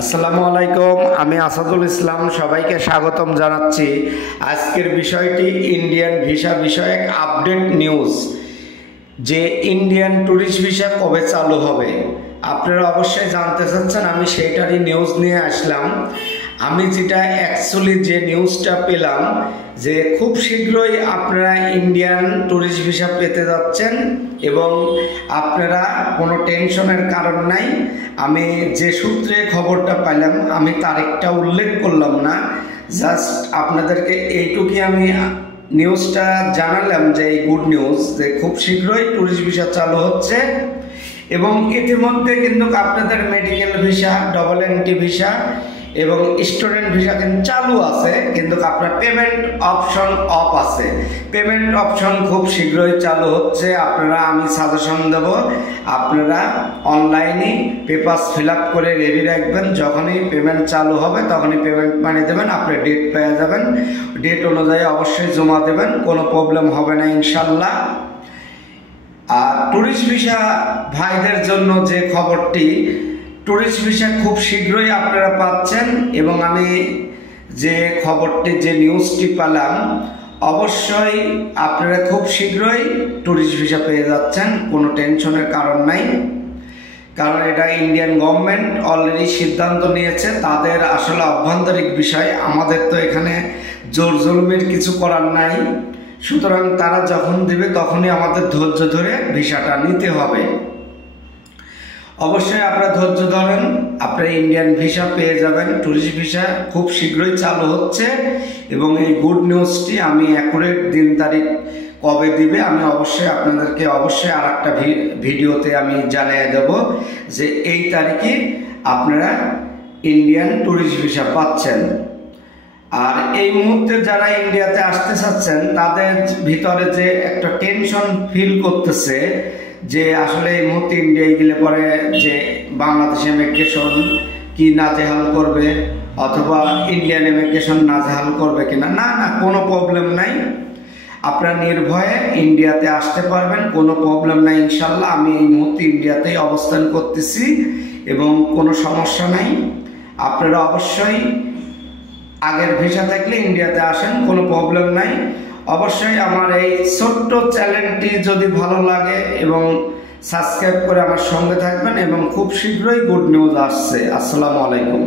আসসালামু আলাইকুম, আমি আসাদুল ইসলাম। সবাইকে স্বাগতম জানাচ্ছি। আজকের বিষয়টি ইন্ডিয়ান ভিসা বিষয়ক আপডেট নিউজ, যে ইন্ডিয়ান ট্যুরিস্ট ভিসা কবে চালু হবে আপনারা অবশ্যই জানতে চাচ্ছেন। আমি সেইটারই নিউজ নিয়ে আসলাম। আমি যেটা অ্যাকচুয়ালি যে নিউজটা পেলাম যে খুব শীঘ্রই আপনারা ইন্ডিয়ান ট্যুরিস্ট ভিসা পেতে যাচ্ছেন এবং আপনারা কোনো টেনশনের কারণ নাই। আমি যে সূত্রে খবরটা পাইলাম, আমি তারিখটা উল্লেখ করলাম না, জাস্ট আপনাদেরকে এইটুকুই আমি নিউজটা জানালাম যে এই গুড নিউজ, যে খুব শীঘ্রই ট্যুরিস্ট ভিসা চালু হচ্ছে এবং ইতিমধ্যে কিন্তু আপনাদের medical visa, double entry visa এবং স্টুডেন্ট ভিসা কিন্তু চালু আছে, কিন্তু আপনার পেমেন্ট অপশন অফ আছে। পেমেন্ট অপশন খুব শীঘ্রই চালু হচ্ছে। আপনারা, আমি সাজেশন দেব, আপনারা অনলাইনে পেপারস ফিল আপ করে রেডি রাখবেন। যখনই পেমেন্ট চালু হবে তখনই পেমেন্ট মানি দেবেন, আপনি ডেট পেয়ে যাবেন। ডেট অনুযায়ী অবশ্যই জমা দেবেন, কোনো প্রবলেম হবে না ইনশাল্লাহ। আর ট্যুরিস্ট ভিসা ভাইদের জন্য যে খবরটি, ট্যুরিস্ট ভিসা খুব শীঘ্রই আপনারা পাচ্ছেন এবং আমি যে খবরটি, যে নিউজটি পেলাম, অবশ্যই আপনারা খুব শীঘ্রই ট্যুরিস্ট ভিসা পেয়ে যাচ্ছেন, কোনো টেনশনের কারণ নাই। কারণ এটা ইন্ডিয়ান গভর্নমেন্ট অলরেডি সিদ্ধান্ত নিয়েছে, তাদের আসলে অভ্যন্তরিক বিষয়, আমাদের তো এখানে জোর জুলুমের কিছু করার নাই। সুতরাং তারা যখন দেবে তখনই আমাদের ধৈর্য ধরে ভিসাটা নিতে হবে। অবশ্যই আপনারা ধৈর্য ধরেন, আপনারা ইন্ডিয়ান ভিসা পেয়ে যাবেন। ট্যুরিস্ট ভিসা খুব শীঘ্রই চালু হচ্ছে এবং এই গুড নিউজটি আমি অ্যাকুরেট দিন তারিখ কবে দিবে আমি অবশ্যই আপনাদেরকে অবশ্যই আর একটা ভিডিওতে আমি জানিয়ে দেব যে এই তারিখে আপনারা ইন্ডিয়ান ট্যুরিস্ট ভিসা পাচ্ছেন। আর এই মুহূর্তে যারা ইন্ডিয়াতে আসতে চাচ্ছেন তাদের ভিতরে যে একটা টেনশন ফিল করতেছে যে আসলে এই মুহূর্তে ইন্ডিয়ায় গেলে পরে যে বাংলাদেশ ইমিগ্রেশন কি নাজেহাল করবে অথবা ইন্ডিয়ান ইমিগ্রেশন নাজেহাল করবে কিনা, না না, কোনো প্রবলেম নাই। আপনারা নির্ভয়ে ইন্ডিয়াতে আসতে পারবেন, কোনো প্রবলেম নাই ইনশাল্লাহ। আমি এই মুহূর্তে ইন্ডিয়াতেই অবস্থান করতেছি এবং কোনো সমস্যা নাই। আপনারা অবশ্যই আগের ভিসা থাকলে ইন্ডিয়াতে আসেন, কোনো প্রবলেম নাই। অবশ্যই আমার এই ছোট্ট চ্যানেলটি যদি ভালো লাগে এবং সাবস্ক্রাইব করে আমার সঙ্গে থাকবেন এবং খুব শীঘ্রই গুড নিউজ আসছে। আসসালামু আলাইকুম।